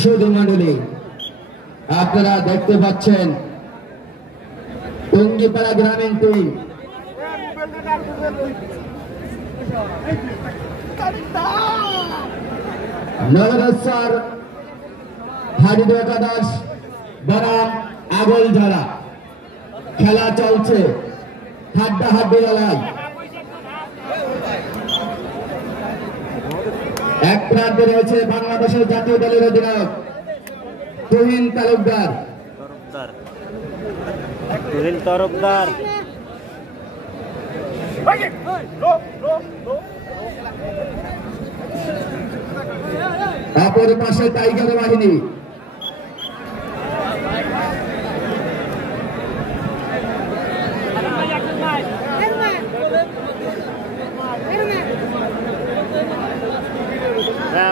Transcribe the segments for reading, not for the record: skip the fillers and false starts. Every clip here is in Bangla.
সুধী মণ্ডলী, আপনারা দেখতে পাচ্ছেন টঙ্গিপাড়া গ্রামীণ টিম নগরেশ্বর হাড়িদু একাদশ বনাম আগলঝাড়া খেলা চলছে, হাড্ডাহাড্ডি লড়াই। এক প্রান্তে রয়েছে বাংলাদেশের জাতীয় দলের অধিনায়ক তুহিন তালুকদার। অপর পাশে টাইগার বাহিনী।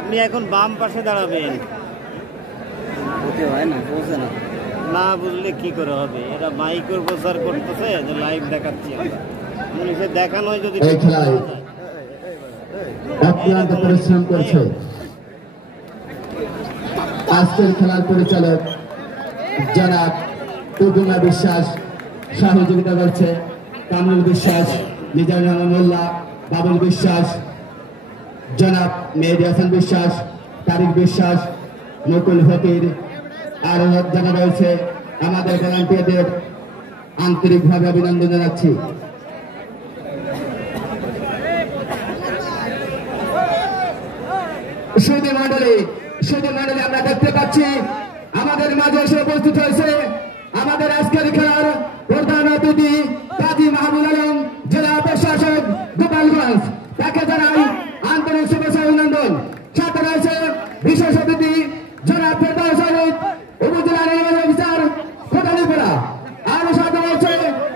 আপনি এখন বাম পাশে দাঁড়াবেন, না বুঝলে কি করে হবে? এরা মাইকের প্রচার করতেছে যে লাইভ দেখাচ্ছি, দেখানো হয় যদি অক্লান্ত পরিশ্রম করছে আজকের খেলার পরিচালক জনাব টুকুমা বিশ্বাস, সহযোগিতা করছে কামরুল বিশ্বাস, নিজাম রহমান মোল্লা, বাবুল বিশ্বাস, জনাব মেহেদি হাসান বিশ্বাস, তারিক বিশ্বাস, নকুল ফকির। আর জানা রয়েছে আমাদের ভলান্টিয়ারদের আন্তরিকভাবে অভিনন্দন জানাচ্ছি। সুধী মণ্ডলী, আমরা দেখতে পাচ্ছি আমাদের মাঝে এসে উপস্থিত হয়েছে আমাদের আজকের খেলার প্রধান অতিথি কাজী মাহবুব আলম, জেলা প্রশাসক গোপালগঞ্জ। তাকে জানাই আন্তরিক শুভেচ্ছা অভিনন্দন। সাথে রয়েছে বিশেষ অতিথি জনাব ফেরদৌস আহমেদ, উপজেলা নির্বাহী অফিসার কোটালীপাড়া। আর সাথে রয়েছে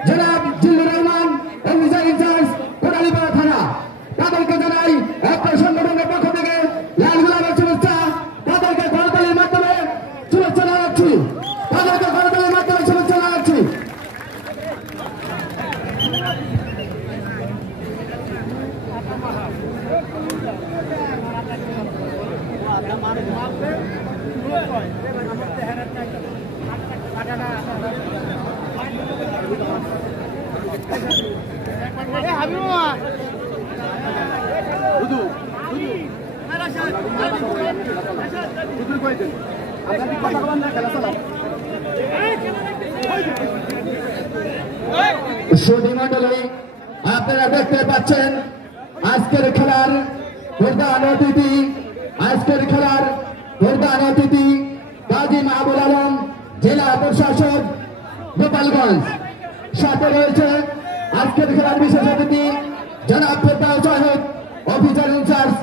জনাব জিল্লুর রহমান, অফিসার ইনচার্জ কোটালীপাড়া থানা। তাদেরকে জানাই একটা সংগঠনের পক্ষ থেকে লাল গোলাপের শুভেচ্ছা। তাদেরকে করতালির মাধ্যমে শুভেচ্ছা জানাচ্ছি। সুধী মণ্ডলী, আপনারা দেখতে পাচ্ছেন আজকের খেলার প্রধান অতিথি কাজী মাহবুব আলম, জেলা প্রশাসক গোপালগঞ্জ। সাথে রয়েছে আজকের খেলার বিশেষ অতিথি জনাব ফেরদৌস আহমেদ, অফিসার ইনচার্জ।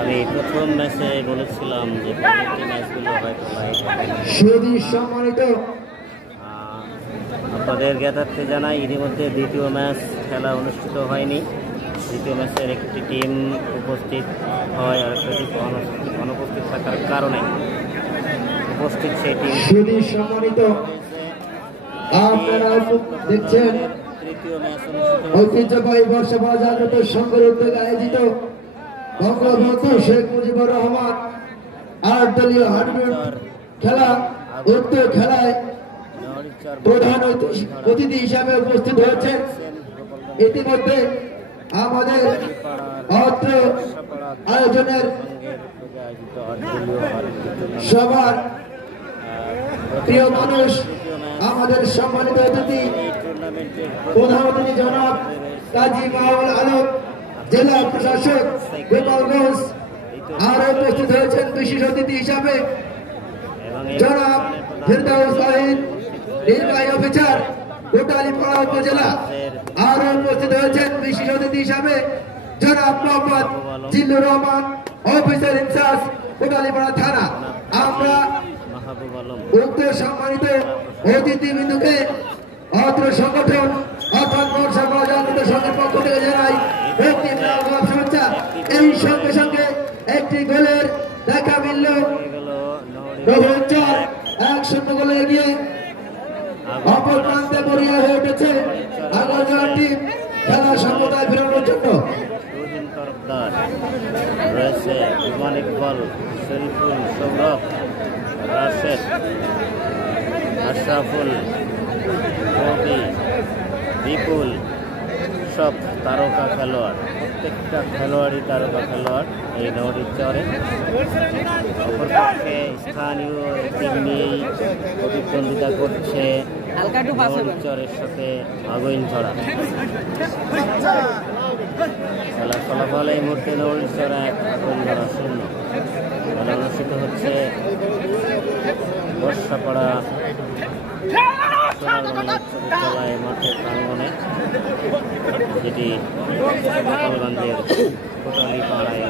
আমি প্রথম ম্যাচে বলেছিলাম যে ম্যাচগুলো হয়তো সম্মানিত আপনাদের জ্ঞাতার্থে জানাই ইতিমধ্যে দ্বিতীয় ম্যাচ খেলা অনুষ্ঠিত হয়নি। দ্বিতীয় ম্যাচের একটি টিম উপস্থিত হয় আর একটি টিম অনুপস্থিত থাকার কারণে উপস্থিত সেই টিম সম্মানিত আপনারা দেখছেন তৃতীয় ম্যাচ অনুষ্ঠিত ঐতিহ্যবাহী বর্ষাপাড়া জাগ্রত সংঘের উদ্যোগে আয়োজিত বঙ্গবন্ধু শেখ মুজিবুর রহমান 8 দলীয় হাডুডু খেলা। উক্ত খেলায় প্রধান অতিথি হিসাবে উপস্থিত হয়েছেন ইতিমধ্যে আমাদের অত্র আয়োজনের সবার প্রিয় মানুষ, আমাদের সম্মানিত অতিথি প্রধান অতিথি জনাব কাজী মাহবুল আলম, জেলা প্রশাসক গোপালগঞ্জ। আর উপস্থিত হয়েছেন বিশেষ অতিথি হিসাবে জনাব ফিরদাউস শাহিন, নির্বাহী অফিসার কোটালীপাড়া উপজেলা। আর উপস্থিত হয়েছেন বিশেষ অতিথি হিসাবে জনাব মোহাম্মদ জিল্লুর রহমান, অফিসার ইনচার্জ কোটালীপাড়া থানা। আমরা উক্ত সম্মানিত অতিথিবৃন্দকে অত্র সংগঠন অর্থাৎ বর্ষাপাড়া জাগ্রত সংঘের পক্ষ থেকে জানাই শুভেচ্ছা। এই সঙ্গে সঙ্গে একটি গোলের দেখা মিলল। 1-0 গোলে এগিয়ে অপর প্রান্তে বরিয়া হয়ে উঠেছে আগারগাঁও টিম খেলা সমতায় ফেরানোর জন্য। রয়েছে ইমান ইকবাল, শরীফুল, সৌরভ, রাশেদ, আশরাফুল, কবি, বিপুল, সব তারকা খেলোয়াড়। প্রত্যেকটা খেলোয়াড়ই তারকা খেলোয়াড় এই নদীর চরে। অপরপক্ষে স্থানীয় টিম নিয়েই প্রতিদ্বন্দ্বিতা করছে চরের সাথে আগুইনছড়া। খেলার ফলাফল এই মুহূর্তে নৌরিচড়া 1, আগুইনছড়া 0। খেলা অনুষ্ঠিত হচ্ছে বর্ষাপাড়া বিদ্যালয় মাঠের প্রাঙ্গনে, যেটি গোপালগঞ্জের কোটালীপাড়ায়।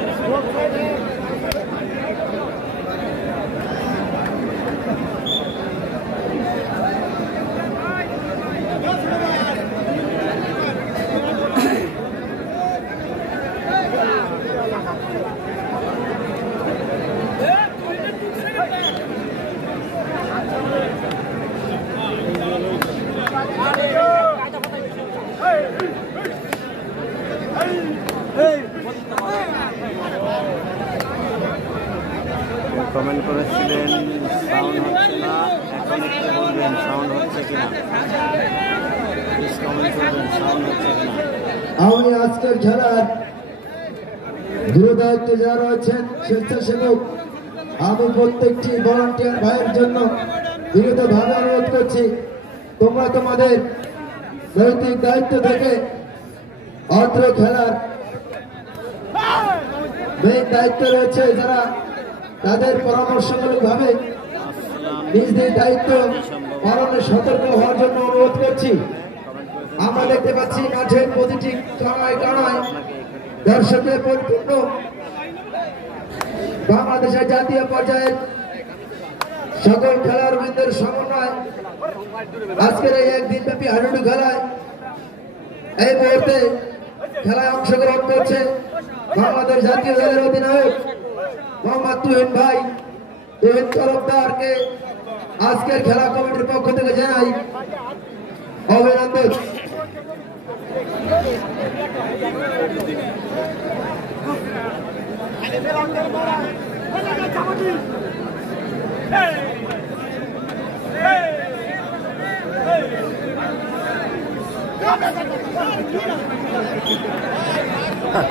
কমেন্ট করেছিলেন সাউন্ড হচ্ছে না, এখন একটু বলবেন সাউন্ড হচ্ছে কিনা, প্লিজ কমেন্ট করবেন সাউন্ড হচ্ছে কিনা। আমি আজকের খেলার দূরদায়িত্বে যারা রয়েছেন স্বেচ্ছাসেবক, আমি প্রত্যেকটি ভলান্টিয়ার ভাইয়ের জন্য বিনীতভাবে অনুরোধ করছি, তোমরা তোমাদের নৈতিক দায়িত্ব থেকে অত্র খেলার মেইন দায়িত্ব রয়েছে যারা, তাদের পরামর্শমূলক ভাবে নিজ নিজ দায়িত্ব পালনে সতর্ক হওয়ার জন্য অনুরোধ করছি। আমরা দেখতে পাচ্ছি মাঠের প্রতিটি কানায় কানায় দর্শকে পরিপূর্ণ। বাংলাদেশের জাতীয় পর্যায়ের সকল খেলার বৃন্দের সমন্বয় আজকের এই একদিন ব্যাপী হাডুডু খেলায় এই মুহূর্তে খেলায় অংশগ্রহণ করছে বাংলাদেশ জাতীয় দলের অধিনায়ক মোহাম্মদ তুহিন ভাই, তুহিন তরফদারকে আজকের খেলা কমিটির পক্ষ থেকে জানাই অভিনন্দন।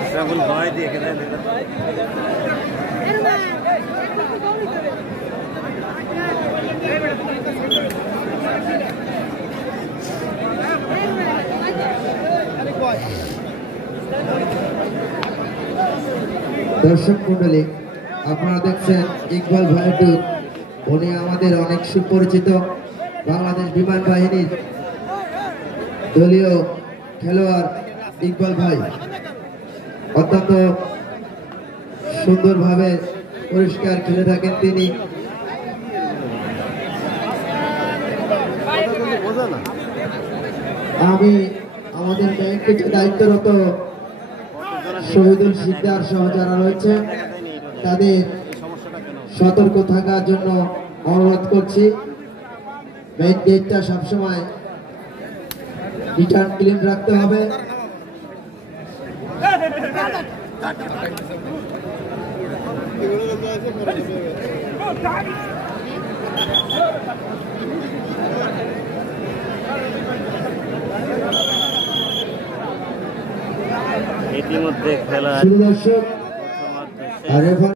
শ্রাবণ ভয় দিয়ে খেলে দর্শক মন্ডলী, আপনারা দেখছেন ইকবাল ভাইটু, উনি আমাদের অনেক সুপরিচিত বাংলাদেশ বিমান বাহিনীর দলীয় খেলোয়াড়। ইকবাল ভাই অত্যন্ত সুন্দরভাবে পরিষ্কার খেলে থাকেন তিনি। বোঝা না আমি আমাদের মেইন পিচে দায়িত্বরত শহীদুল সিকদার সহ যারা রয়েছে তাদের সতর্ক থাকার জন্য অনুরোধ করছি। মেইন গেটটা সবসময় রিটার্ন ক্লিন রাখতে হবে। ইতিমধ্যে খেলা দর্শক